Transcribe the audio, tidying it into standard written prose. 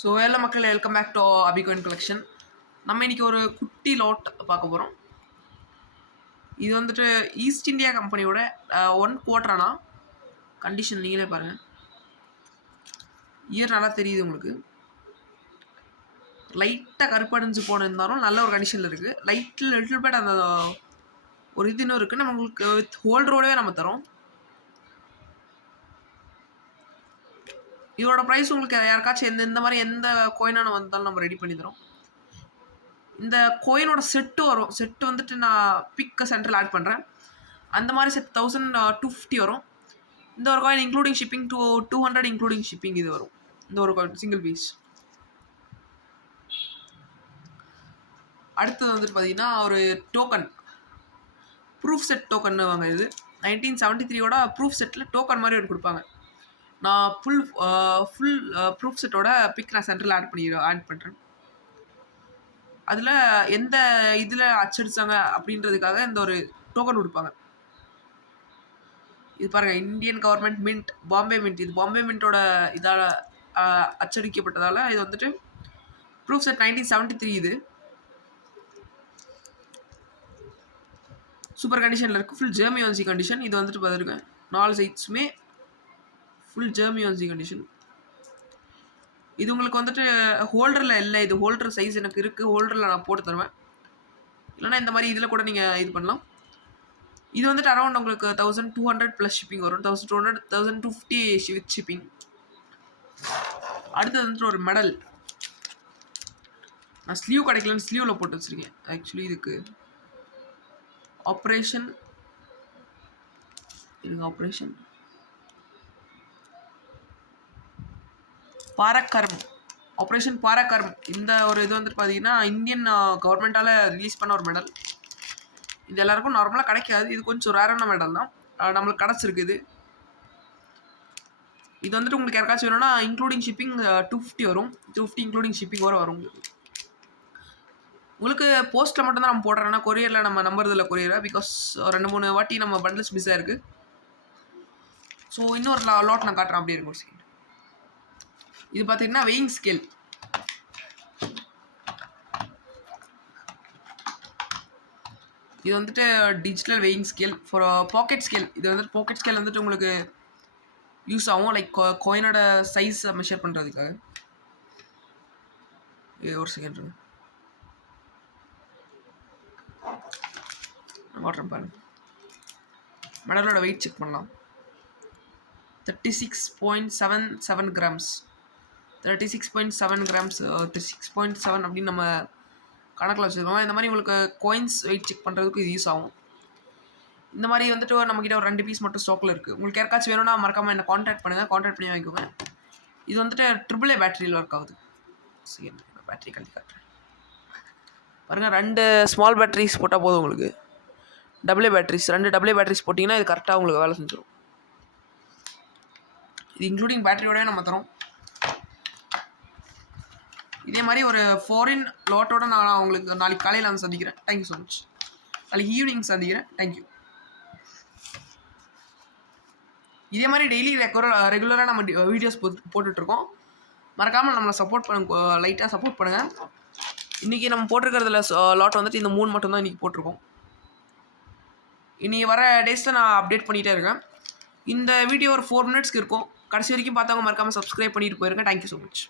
So எல்லா மக்கள் welcome back to அபிகோயின் collection. நம்ம இன்றைக்கி ஒரு குட்டி லாட் பார்க்க போகிறோம். இது வந்துட்டு ஈஸ்ட் இந்தியா கம்பெனியோட 1 குவார்ட்டரானா கண்டிஷன் நீங்களே பாருங்கள். இயர் நல்லா தெரியுது உங்களுக்கு. லைட்டாக கருப்படைஞ்சு போனிருந்தாலும் நல்ல ஒரு கண்டிஷனில் இருக்குது. லிட்டில் பேட் அந்த ஒரு இது இன்னும் இருக்குது. நம்ம உங்களுக்கு வித் ஹோல்டரோடவே நம்ம தரோம். இதோட ப்ரைஸ் உங்களுக்கு யாருக்காச்சும் இந்த மாதிரி எந்த கோயினான வந்தாலும் நம்ம ரெடி பண்ணி தரோம். இந்த கோயினோட செட்டு வரும். செட்டு வந்துட்டு நான் பிக் சென்டரில் ஆட் பண்ணுறேன். அந்த மாதிரி செட் 1250 வரும். இந்த ஒரு coin including shipping 200 including shipping இது வரும். இந்த ஒரு காயின் சிங்கிள் பீஸ். அடுத்தது வந்துட்டு பார்த்தீங்கன்னா ஒரு டோக்கன் ப்ரூஃப் செட் டோக்கன் வாங்க. இது 1973ஓட ப்ரூஃப் செட்டில் டோக்கன் மாதிரி ஒரு கொடுப்பாங்க. நான் ஃபுல் ப்ரூஃப் செட்டோட பிக் நான் சென்டரில் ஆட் பண்ணுறேன். அதில் எந்த இதில் அச்சடித்தாங்க அப்படின்றதுக்காக இந்த ஒரு டோக்கன் கொடுப்பாங்க. இது பாருங்கள், Indian government mint, Bombay mint. இது பாம்பே மின்ட்டோட இதால் அச்சடிக்கப்பட்டதால் இது வந்துட்டு ப்ரூஃப் செட் 1973. இது சூப்பர் கண்டிஷனில் இருக்குது. ஃபுல் ஜெர்மியான்சி கண்டிஷன். இது வந்துட்டு பார்த்துருக்கேன் 4 சைட்ஸுமே ஃபுல் ஜெர்மியான்சி கண்டிஷன். இது உங்களுக்கு வந்துட்டு ஹோல்டரில் இல்லை. இது ஹோல்டர் சைஸ் எனக்கு இருக்குது. ஹோல்டரில் நான் போட்டு தருவேன். இல்லைனா இந்த மாதிரி இதில் கூட நீங்கள் இது பண்ணலாம். இது வந்துட்டு அரௌண்ட் உங்களுக்கு 1200 ப்ளஸ் ஷிப்பிங் வரும். 1200 1250 வித் ஷிப்பிங். அடுத்தது வந்துட்டு ஒரு மெடல். நான் ஸ்லீவ் கிடைக்கலன்னு ஸ்லீவில் போட்டு வச்சுருக்கேன். ஆக்சுவலி இதுக்கு ஆப்ரேஷன் பாரக்கர்ம், ஆப்ரேஷன் பாரக்கர்ம். இந்த ஒரு இது வந்துட்டு பார்த்தீங்கன்னா இந்தியன் கவர்மெண்ட்டால் ரிலீஸ் பண்ண ஒரு மெடல். இது எல்லாருக்கும் நார்மலாக கிடைக்காது. இது கொஞ்சம் ரேரான மெடல் தான். நம்மளுக்கு கிடச்சிருக்குது. இது வந்துட்டு உங்களுக்கு யாருக்காச்சும் வேணும்னா இன்க்ளூடிங் ஷிப்பிங் 250 வரும். 250 இன்க்ளூடிங் ஷிப்பிங் வரும். உங்களுக்கு போஸ்ட்டில் மட்டும்தான் நம்ம போடுறோன்னா கொரியரில் நம்ம நம்புறதில்ல கொரியரை. பிகாஸ் 2-3 வாட்டி நம்ம பண்டில்ஸ் மிஸ் ஆகிருக்கு. ஸோ இன்னொரு லாட் நான் காட்டுறேன். அப்படியே இருக்கும் செகண்ட். இது பார்த்தீங்கன்னா வெயிங் ஸ்கேல். இது வந்துட்டு digital weighing scale for pocket scale. இது வந்துட்டு பாக்கெட் ஸ்கேல் வந்துட்டு உங்களுக்கு யூஸ் ஆகும். லைக் கோயினோட சைஸ் மெஷர் பண்ணுறதுக்காக. இது ஒரு செகண்ட் வாட்டர் பாருங்க. மெடலோட வெயிட் செக் பண்ணலாம். 36.77 கிராம்ஸ். 36.7 கிராம்ஸ் 36.7 அப்படின்னு நம்ம கணக்கில் வச்சுருக்கோம். இந்த மாதிரி உங்களுக்கு கோயின்ஸ் வெயிட் செக் பண்ணுறதுக்கு இது யூஸ் ஆகும். இந்த மாதிரி வந்துட்டு நம்மக்கிட்ட ஒரு 2 பீஸ் மட்டும் ஸ்டாக்கில் இருக்குது. உங்களுக்கு யாருக்காச்சும் வேணும்னா மறக்காமல் என்ன காண்டாக்ட் பண்ணுங்கள். காண்டாக்ட் பண்ணி வாங்கிக்கோங்க. இது வந்துட்டு AAA பேட்டரியில் ஒர்க் ஆகுது. சரி, பேட்டரி கழட்டி காட்டுறேன் பாருங்கள். 2 ஸ்மால் பேட்டரிஸ் போட்டால் போதும் உங்களுக்கு. AA பேட்டரிஸ் 2 AA பேட்டரிஸ் போட்டிங்கன்னா இது கரெக்டாக உங்களுக்கு வேலை செஞ்சிடும். இது இன்க்ளூடிங் பேட்டரியோடய நம்ம தரோம். இதே மாதிரி ஒரு ஃபாரின் லாட்டோட நான் உங்களுக்கு நாளைக்கு காலையில் வந்து சந்திக்கிறேன். Thank you so much. நாளைக்கு ஈவினிங் சந்திக்கிறேன். தேங்க்யூ. இதே மாதிரி டெய்லி ரெகுலராக நம்ம வீடியோஸ் போட்டுட்ருக்கோம். மறக்காமல் நம்மளை சப்போர்ட் லைட்டாக சப்போர்ட் பண்ணுங்கள். இன்றைக்கி நம்ம போட்டிருக்கிறதுல லாட் வந்துட்டு இந்த 3 மட்டும்தான் இன்றைக்கி போட்டிருக்கோம். இனி வர டேஸில் நான் அப்டேட் பண்ணிகிட்டே இருக்கேன். இந்த வீடியோ ஒரு 4 மினிட்ஸ்க்கு இருக்கும். கடைசி வரைக்கும் பார்த்தவங்க மறக்காமல் சப்ஸ்கிரைப் பண்ணிட்டு போயிருங்க. Thank you so much.